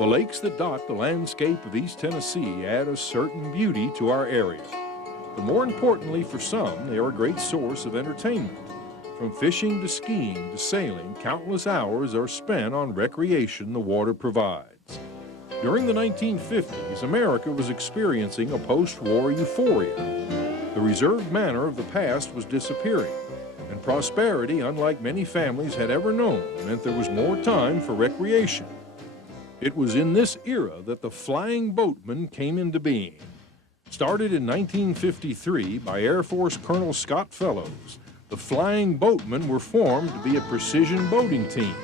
The lakes that dot the landscape of East Tennessee add a certain beauty to our area. But more importantly for some, they are a great source of entertainment. From fishing to skiing to sailing, countless hours are spent on recreation the water provides. During the 1950s, America was experiencing a post-war euphoria. The reserved manner of the past was disappearing, and prosperity, unlike many families had ever known, meant there was more time for recreation. It was in this era that the Flying Boatmen came into being. Started in 1953 by Air Force Colonel Scott Fellows, the Flying Boatmen were formed to be a precision boating team,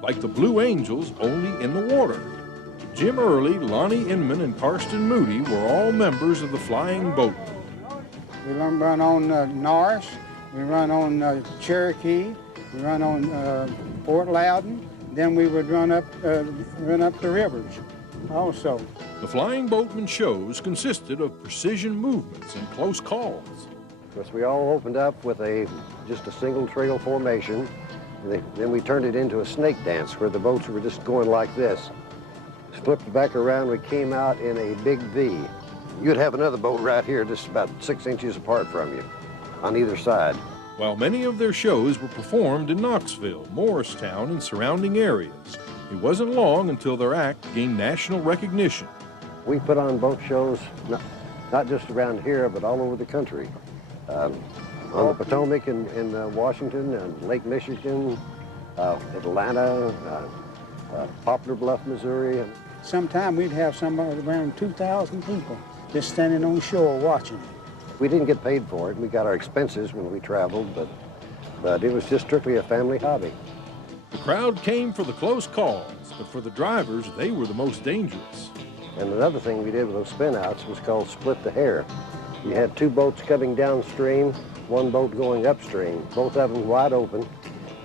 like the Blue Angels, only in the water. Jim Early, Lonnie Inman, and Karsten Moody were all members of the Flying Boatmen. We run on Norris, we run on Cherokee, we run on Fort Loudon, then we would run up the rivers also. The Flying Boatmen shows consisted of precision movements and close calls. Of course, we all opened up with just a single trail formation. Then we turned it into a snake dance where the boats were just going like this. Flipped back around, we came out in a big V. You'd have another boat right here just about 6 inches apart from you on either side. While many of their shows were performed in Knoxville, Morristown, and surrounding areas, it wasn't long until their act gained national recognition. We put on boat shows not just around here, but all over the country. On the Potomac in Washington, and Lake Michigan, Atlanta, Poplar Bluff, Missouri. Sometime we'd have somewhere around 2,000 people just standing on shore watching it. We didn't get paid for it. We got our expenses when we traveled, but it was just strictly a family hobby. The crowd came for the close calls, but for the drivers, they were the most dangerous. And another thing we did with those spin-outs was called split the hair. You had two boats coming downstream, one boat going upstream, both of them wide open.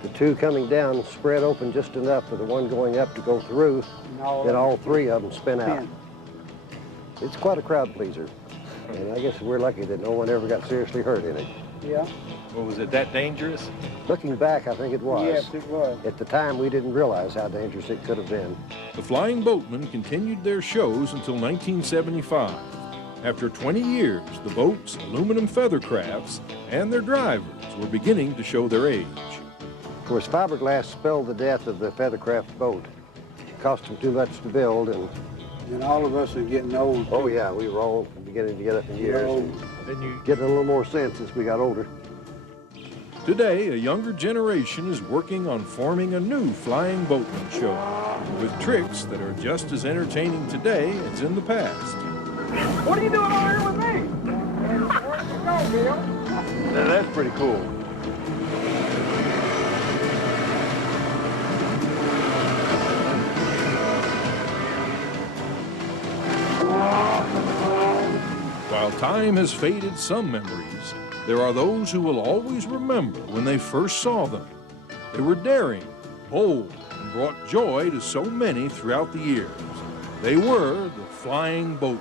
The two coming down spread open just enough for the one going up to go through, then all three of them spin out. It's quite a crowd pleaser, and I guess we're lucky that no one ever got seriously hurt in it. Yeah. Well, was it that dangerous? Looking back, I think it was. Yes, it was. At the time, we didn't realize how dangerous it could have been. The Flying Boatmen continued their shows until 1975. After 20 years, the boats, aluminum feathercrafts, and their drivers were beginning to show their age. Of course, fiberglass spelled the death of the feathercraft boat. It cost them too much to build, and all of us are getting old. Oh yeah, we were all beginning to get up in years. Then you getting a little more sense as we got older. Today, a younger generation is working on forming a new Flying Boatman show with tricks that are just as entertaining today as in the past. What are you doing over here with me? Where did you go, Bill? Now, that's pretty cool. While time has faded some memories, there are those who will always remember when they first saw them. They were daring, bold, and brought joy to so many throughout the years. They were the Flying Boatmen.